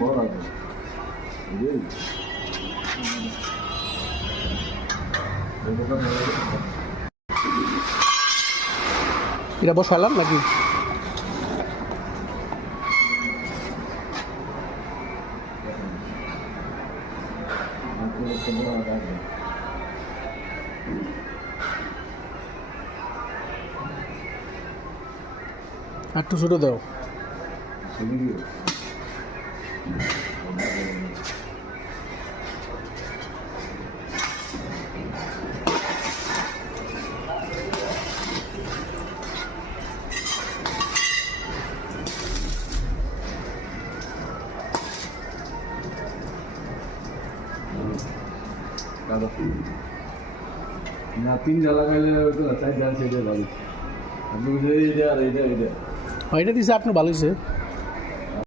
বড় আছে এটা বসালাম নাকি? আর একটু ছোটো দাও। না তিনটা লাগাইলে চারটা সেটাই ভালো। আপনি এটা আর এটা এটা এটা দিছে আপনার ভালো হয়েছে।